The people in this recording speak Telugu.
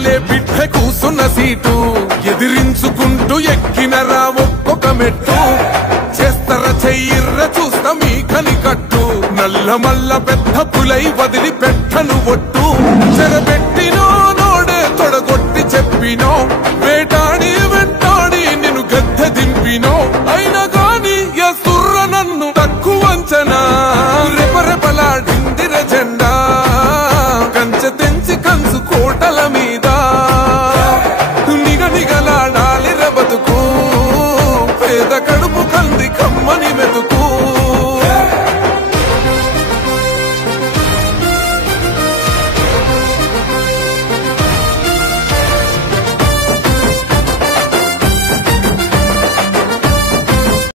చాలే బిడ్డ కూసున్న సీటు ఎదిరించుకుంటూ ఎక్కినరా ఒక్కొక్క మెట్టు చేస్తర చెయ్యిర్ర చూస్తా మీ కనికట్టు నల్ల మల్ల పెద్ద పులై వదిలి పెట్టను ఒట్టు చెరబెట్టినో నోడే తొడగొట్టి చెప్పినో వేటాడి వెంటాడి నిన్ను గద్దె దింపినో అయినా గాని ఎసుర్ర నన్ను తక్కువ అంచనా రెపరెపలాడిందిర జెండా కంచె తెంచి కంచు కోటల మీద నిగనిగలాడాలి బతుకు పేద కడుపు కంది కమ్మని మెతుకు